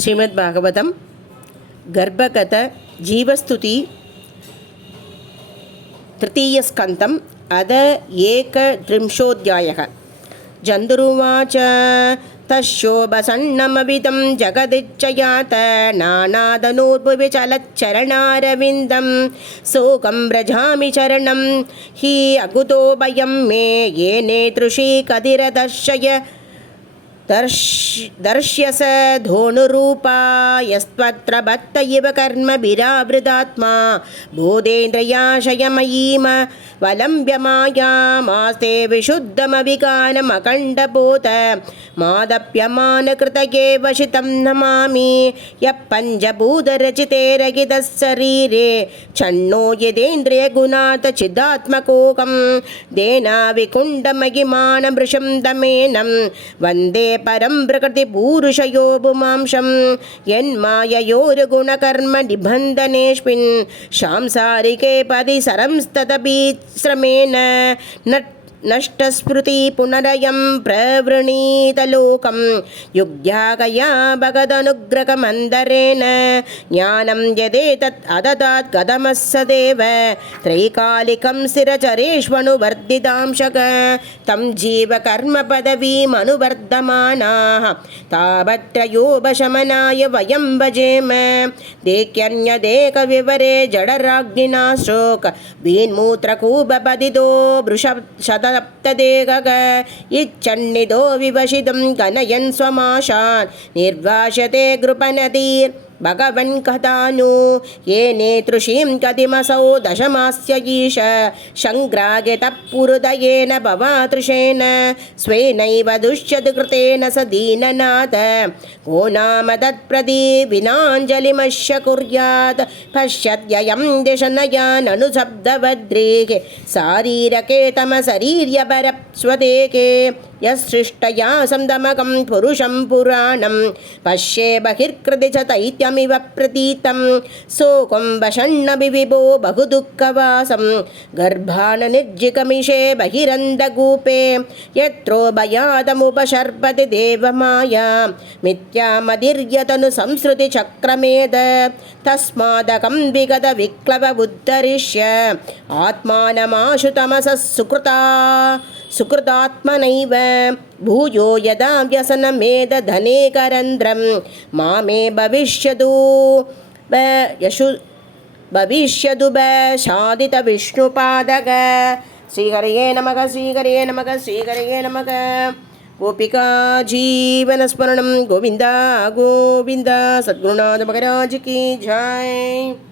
श्रीमद्भागवतं गर्भगत जीवस्तुति तृतीयस्कन्धम् अध एकत्रिंशोऽध्यायः। जन्तुरुवाच तस्योपसन्नमविदं जगदिच्छयात नानादनोर्भुवि चलच्चरणारविन्दं शोकं व्रजामि चरणं हि अकुतो भयं मे येनेतृषि कदिरदर्शय दर्श्यस धोनुरूपा यस्त्वत्र भक्त इव कर्मभिरावृतात्मा बोधेन्द्रियाशयमयीम वलम्ब्यमायामास्ते विशुद्धमविगानमखण्डबोध मादप्यमानकृतये वशितं नमामि यः पञ्चभूतरचिते रहितः शरीरे छन्नो यदेन्द्रियगुणात् चिदात्मकोकं देनाविकुण्डमहिमानमृषं दमेनं वन्दे परं प्रकृतिपूरुषयो पुमांशं यन्माययोर्गुणकर्म निबन्धनेऽस्मिन् सांसारिके पदि सरंस्ततपीश्रमेण नष्टस्मृति पुनरयं प्रवृणीतलोकं युग्यागया भगदनुग्रहमन्दरेण ज्ञानं यदेतत् अददात् कथमस्सदेव त्रैकालिकं स्थिरचरेष्वनुवर्धितांशक तं जीवकर्मपदवीमनुवर्धमानाः तावत्रयोपशमनाय वयं भजेम देक्यन्यदेकविवरे जडराग्निना शोक वीन्मूत्रकूपपतितो वृषशतसप्तदेहग इच्छन्निधो विवशितं गणयन् स्वमाशान् निर्वाशते कृपनदीर् भगवन् कथानु येने तृषीं कदिमसौ दशमास्य ईश शङ्ग्रागतः पुरुदयेन भवातृषेण स्वेनैव दुष्यति कृतेन स दीननाथ को नाम तत्प्रति विनाञ्जलिमश्य कुर्यात् पश्यत्ययं दिशनयाननुशब्दवद्रेः शारीरके तमशरीर्यपरस्वदेके यसृष्टया संदमकं पुरुषं पुराणं पश्ये बहिर्कृति च दैत्यमिव प्रतीतं शोकं वषण्णपि विभो बहुदुःखवासं गर्भाननिर्जिगमिषे बहिरन्धकूपे यत्रो भयादमुपशर्पति देवमाया मिथ्यामतिर्यतनु संसृतिचक्रमेद तस्मादकं विगतविक्लवमुद्धरिष्य आत्मानमाशु तमसः सुकृतात्मनैव भूयो यदा व्यसनमेदधनेकरन्ध्रं मामे भविष्यतु शादितविष्णुपादक श्रीहरये नमः श्रीहरये नमः श्रीहरये नमः। गोपिका जीवनस्मरणं गोविन्द गोविन्द। सद्गुरुनाथ महाराज की जय।